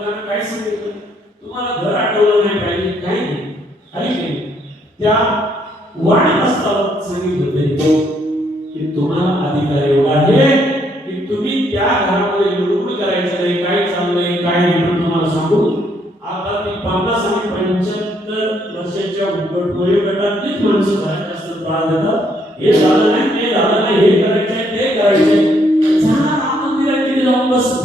लोकांना काय सांगितलं, तुम्हाला घर आठवलं नाही पाहिजे, काही नाही. आणि त्या वाणप्रस्तावात सांगितलं तरी की तुम्हाला अधिकार एवढा आहे की तुम्ही त्या घरामध्ये लुडबुड करायचं नाही, काय चाललंय काय नाही. पण तुम्हाला सांगू, आता ती 50 आणि 75 वर्षाच्या वयोगटातलीच माणसं जास्त त्रास देतात. हे झालं नाही, ते झालं नाही, हे करायचंय, ते करायचंय. जा राम मंदिरात तिथे जाऊन बस.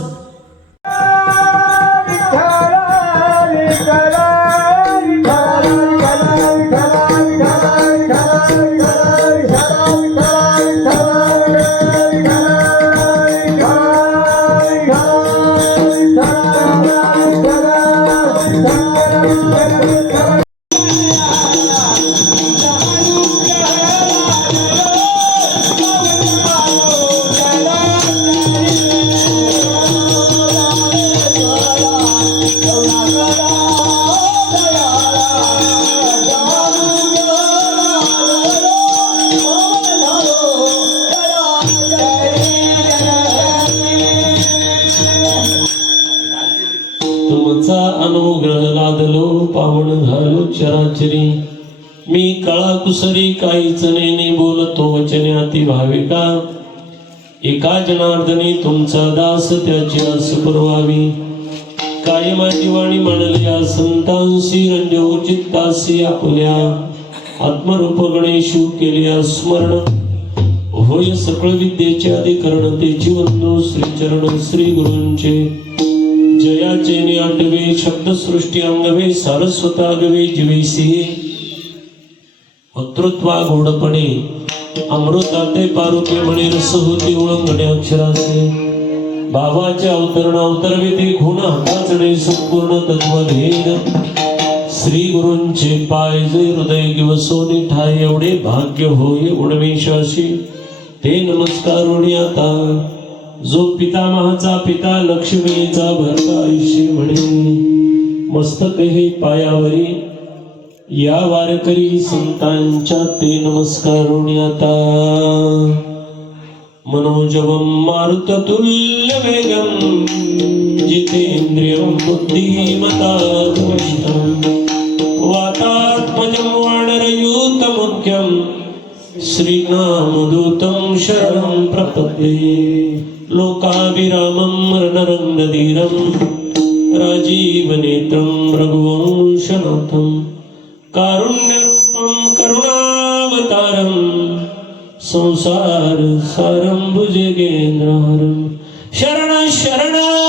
तुमचा अनुग्रह लादलो पावन झालो चराचरी. मी काळा कुसरी काहीच नेने बोलतो वचने अति भाविका. एका जनार्दनी तुमचा दास त्याची आस पुरवावी. काय माझी वाणी म्हणल्या संतांशी रंजो चित्तासी आपुल्या. आत्मरूप गणेशू केल्या स्मरण होय सकळ विद्येचे अधिकरण. तेची वंदो श्रीचरण श्री गुरूंचे. जयाचे ने आठवे शब्द सृष्टी अंगवे सारस्वता गवे जीवेसी. वक्तृत्वा गोडपणे अमृताते पारुके म्हणे रस होती उळंगणे अक्षराचे. बाबाचे अवतरण अवतरवे ते खूण हाताचणे संपूर्ण तत्वभेद. श्री गुरूंचे पाय जे हृदय दिवसोनी ठाय एवढे भाग्य होय उणमेशाशी. ते नमस्कार आता जो पितामहाचा पिता लक्ष्मीचा भरता आयुष्य म्हणे. मस्तक हे पायावरी या वारकरी संतांच्या ते नमस्कार आता. मनोजवं मारुततुल्य वेगं जितेंद्रियं बुद्धिमतां वातात्मजं वानरयूतमुख्यं श्रीनामदूतं शरणं प्रपद्ये. लोकाभिरामं रणरङ्गधीरं राजीवनेत्रं रघुवंशनाथं कारुण्यरूपं करुणावतारं संसार सारं भुजगेन्द्रहारं. शरण शरणानो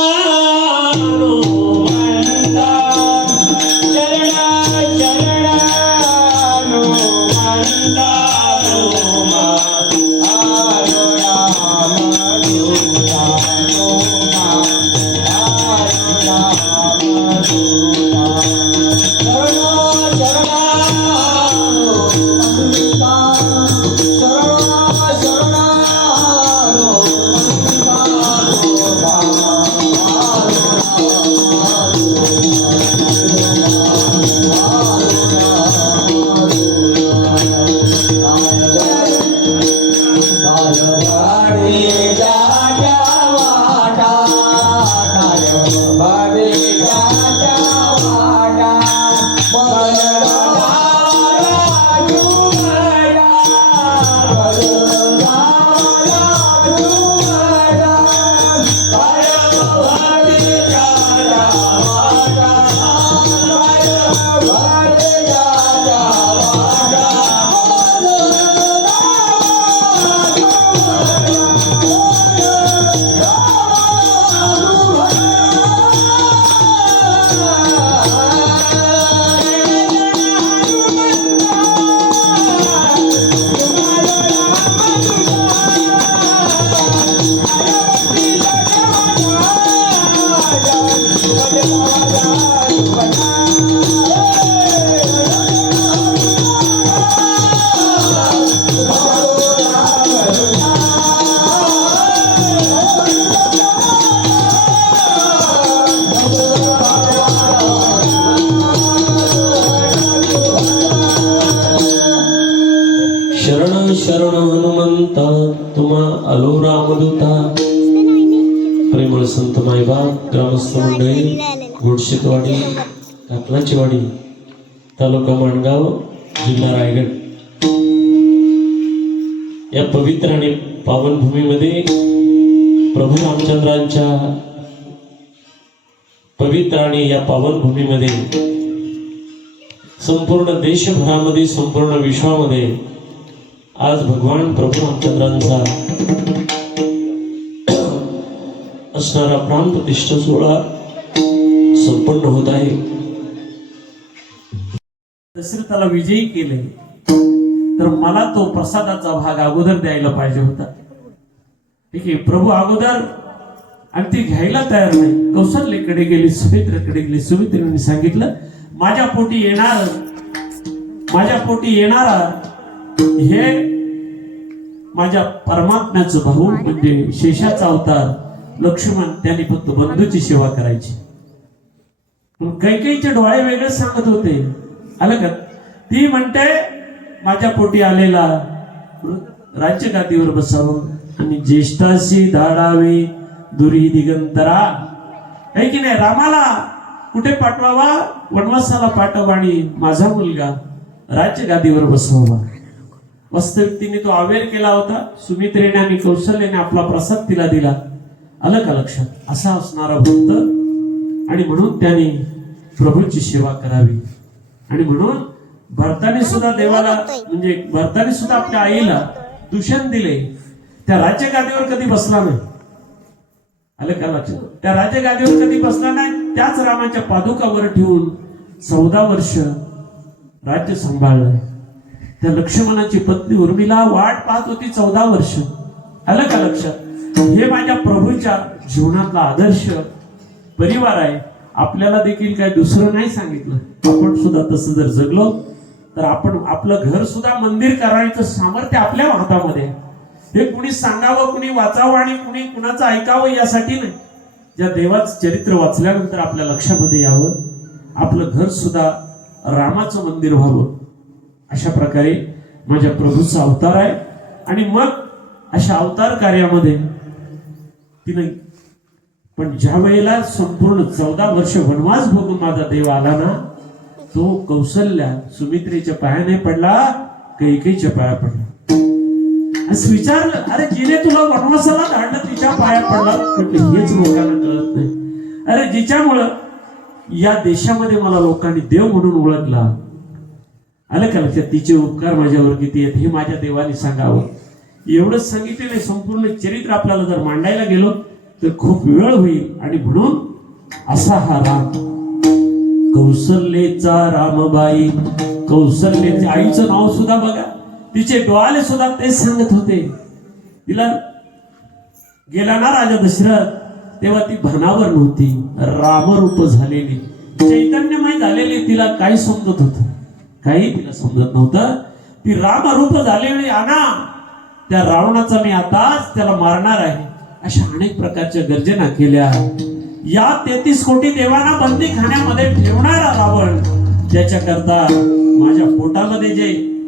शरण हनुमंता तुम्हा आलो रामदूता. प्रेमळ संत मायबाप ग्रामस्थ मंडळी गोडशेतवाडी काकलाची वाडी तालुका माणगाव जिल्हा रायगड या पवित्र आणि पावन भूमीमध्ये प्रभू रामचंद्रांच्या पवित्र आणि या पावन भूमीमध्ये संपूर्ण देशभरामध्ये संपूर्ण विश्वामध्ये आज भगवान प्रभू रामचंद्रांचा असणारा प्राण प्रतिष्ठा सोहळा संपन्न होत आहे. दशरथाला विजयी केले तर मला तो प्रसादाचा भाग अगोदर द्यायला पाहिजे होता. ठीक आहे, प्रभू अगोदर आणि ती घ्यायला तयार नाही. कौशल्याकडे गेली, सुमित्रेकडे गेली. सुमित्रेने सांगितलं माझ्या पोटी येणारा हे माझ्या परमात्म्याचं भाऊ म्हणजे शेषाचा अवतार लक्ष्मण, त्यांनी फक्त बंधूची सेवा करायची. कैकेयीचे डोळे वेगळे सांगत होते. आलं का? ती म्हणते माझ्या पोटी आलेला राज्य गादीवर बसावं आणि ज्येष्ठाशी धाडावे दुरी दिगंतरा. आहे की नाही? रामाला कुठे पाठवावा? वनवासाला पाठव आणि माझा मुलगा राज्य गादीवर बसवावा. वास्तविक तिने तो अवेअर केला होता. सुमित्रेने आणि कौशल्याने आपला प्रसाद तिला दिला. आलं का लक्षात? असा असणारा भक्त, आणि म्हणून त्याने प्रभूची सेवा करावी. आणि म्हणून भरताने सुद्धा देवाला म्हणजे भरताने सुद्धा आपल्या आईला दूषण दिले. त्या राज्य गादीवर कधी बसला नाही. आलं का लक्षात? त्या राज्य गादीवर कधी बसला नाही. त्याच रामाच्या पादुकावर ठेवून 14 वर्ष राज्य सांभाळलं. त्या लक्ष्मणाची पत्नी उर्मिला वाट पाहत होती 14 वर्ष. आलं का लक्षात? हे माझ्या प्रभूच्या जीवनातला आदर्श परिवार आहे. आपल्याला देखील काय दुसरं नाही सांगितलं. आपण सुद्धा तसं जर जगलो तर आपण आपलं घर सुद्धा मंदिर करायचं सामर्थ्य आपल्या हातामध्ये आहे. हे कुणी सांगावं, कुणी वाचावं आणि कुणी कुणाचं ऐकावं यासाठी नाही. ज्या देवाचं चरित्र वाचल्यानंतर आपल्या लक्षामध्ये यावं, आपलं घर सुद्धा रामाचं मंदिर व्हावं. अशा प्रकारे माझ्या प्रभूचा अवतार आहे. आणि मग अशा अवतार कार्यामध्ये तिने पण ज्या वेळेला संपूर्ण 14 वर्ष वनवास भोगून माझा देव आला ना, तो कौशल्या सुमित्रेच्या पाया नाही पडला, कैकेयीच्या पाया पडला. असं विचारलं, अरे जिने तुला वनवासाला धाडलं तिच्या पाया पडला. हेच लोकांना कळत नाही. अरे जिच्यामुळं या देशामध्ये मला लोकांनी देव म्हणून ओळखला. आलं का लक्षात? तिचे उपकार माझ्यावर किती आहेत हे माझ्या देवाने सांगावं. एवढंच सांगितलेलं संपूर्ण चरित्र आपल्याला जर मांडायला गेलो तर खूप वेळ होईल. आणि म्हणून असा हा राम, कौशल्येचा रामबाई. कौशल्येच्या आईचं नाव सुद्धा बघा, तिचे डोळे सुद्धा तेच सांगत होते. तिला गेला ना राजा दशरथ, तेव्हा ती भानावर नव्हती, रामरूप झालेली, चैतन्यमय झालेली. तिला काही समजत होत? काही तिला समजत नव्हतं. ती रामरूप झालेली. आना त्या रावणाचा मी आताच त्याला मारणार आहे, अशा अनेक प्रकारच्या गर्जना केल्या. या 33 कोटी देवांना बंदी खाण्यामध्ये ठेवणारा रावण, त्याच्याकरता माझ्या पोटामध्ये जे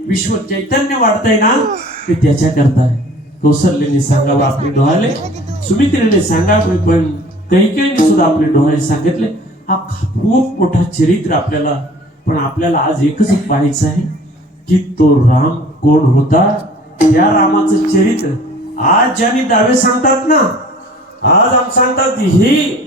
विश्व चैतन्य वाढतंय ना, ते त्याच्याकरता आहे. कौशल्याने सांगावं आपले डोहाले, सुमित्रेने सांगावं, पण कैकेयीने सुद्धा आपले डोहाले सांगितले. हा खूप मोठा चरित्र आपल्याला, पण आपल्याला आज एकच पाहायचं आहे की तो राम कोण होता. या रामाचं चरित्र आज ज्यांनी दावे सांगतात ना, आज आम सांगतात ही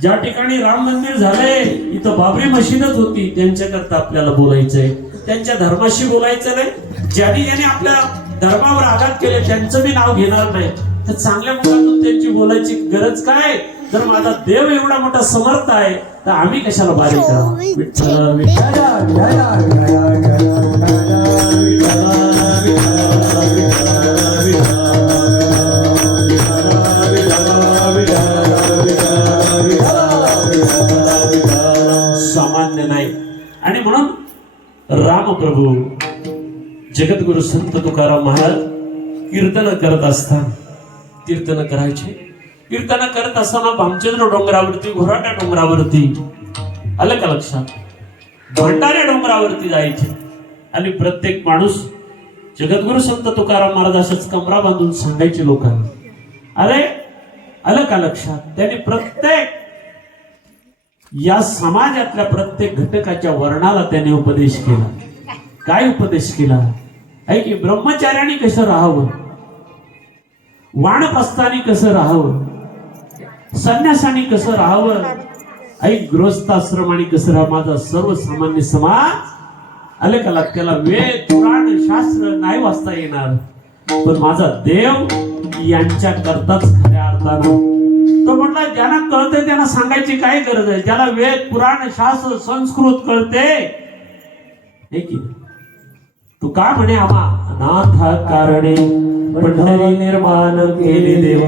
ज्या ठिकाणी राम मंदिर झालंय इथं बाबरी मशीदच होती, त्यांच्याकरता आपल्याला बोलायचंय. त्यांच्या धर्माशी बोलायचं नाही. ज्यांनी ज्यांनी आपल्या धर्मावर आघात केले त्यांचं मी नाव घेणार नाही. तर चांगल्या मुलातून त्यांची बोलायची गरज काय? जर माझा देव एवढा मोठा समर्थ आहे तर आम्ही कशाला बारीक करावं? विठ्ठल सामान्य नाही. आणि म्हणून रामप्रभू जगद्गुरु संत तुकाराम महाराज कीर्तन करत असताना, कीर्तन करायचे. कीर्तन करत असताना भामचंद्र डोंगरावरती, घोराट्या डोंगरावरती, आलं का लक्षात, भंडाऱ्या डोंगरावरती जायचे. आणि प्रत्येक माणूस जगद्गुरु संत तुकाराम महाराज अशाच कमरा बांधून सांगायचे लोकांना. अरे आलं का लक्षात? त्यांनी प्रत्येक या समाजातल्या प्रत्येक घटकाच्या वर्णाला त्याने उपदेश केला. काय उपदेश केला आहे की ब्रह्मचार्याने कसं राहावं, वानप्रस्थानी कसं राहावं, संन्यासानी कसं राहावं, ऐक गृहस्थाश्रमाने कसं राहावं. माझा सर्वसामान्य समाज आले का त्याला वेद पुराण शास्त्र नाही वाचता येणार, पण माझा देव यांच्या करताच खऱ्या अर्थानं. तो म्हटला ज्यांना कळते त्यांना सांगायची काय गरज आहे. ज्याला वेद पुराण शास्त्र संस्कृत कळते हे की तू का म्हणे आम्हा अनाथ कारणे पंढरी निर्माण केले देव.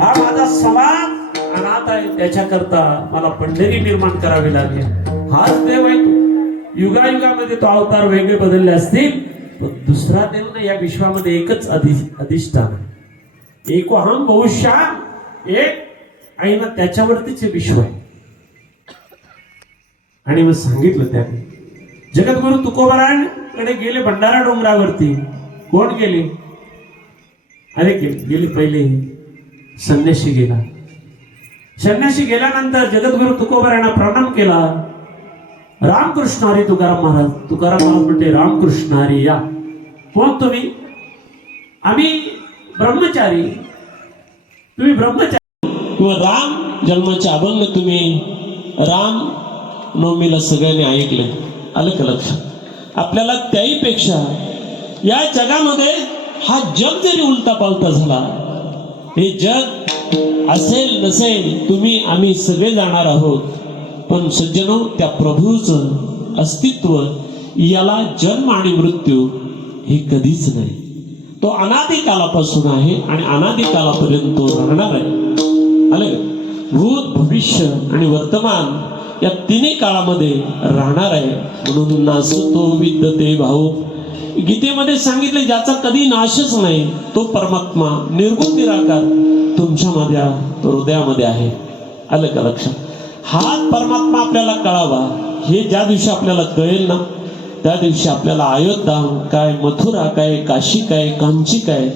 हा माझा समाज अनाथ आहे, त्याच्याकरता मला पंढरी निर्माण करावी लागेल. हाच देव आहे. तो युगायुगामध्ये तो अवतार वेगळे बदलले असतील, पण दुसरा देव ना या विश्वामध्ये एकच अधिष्ठान, एकोहम बहुश्याम, एक आहे ना, त्याच्यावरतीच हे विश्व आहे. आणि मग सांगितलं त्याने जगद्गुरु तुकोबारांकडे गेले भंडारा डोंगरावरती. कोण गेले? अरे गेले पहिले संन्यासी गेला. संन्यासी गेल्यानंतर जगद्गुरु तुकोबारांना प्रणाम केला. रामकृष्ण हरी तुकाराम महाराज. तुकाराम महाराज म्हणते रामकृष्ण हरी या. कोण तुम्ही? आम्ही ब्रह्मचारी. तुम्ही ब्रह्मचारी किंवा राम जन्माचे अभंग तुम्ही राम नवमीला सगळ्यांनी ऐकले. आलं का लक्षात? आपल्याला त्याहीपेक्षा या जगामध्ये हा जग जरी उलटा पालटा झाला, हे जग असेल नसेल तुम्ही आम्ही सगळे जाणार आहोत, पण सज्जनो त्या प्रभूचं अस्तित्व याला जन्म आणि मृत्यू हे कधीच नाही. तो अनादी कालापासून आहे आणि अनादी कालापर्यंत तो राहणार आहे. आले भूत भविष्य आणि वर्तमान या तिन्ही काळामध्ये राहणार आहे. म्हणून नासतो विद्यते भाऊ गीतेमध्ये सांगितले ज्याचा कधी नाशच नाही तो परमात्मा निर्गुण निराकार तुमच्या माझ्या हृदयामध्ये आहे. आलं का लक्षात? हा परमात्मा आपल्याला कळावा. हे ज्या दिवशी आपल्याला कळेल ना, त्या दिवशी आपल्याला अयोध्या काय, मथुरा काय, काशी काय, कांची काय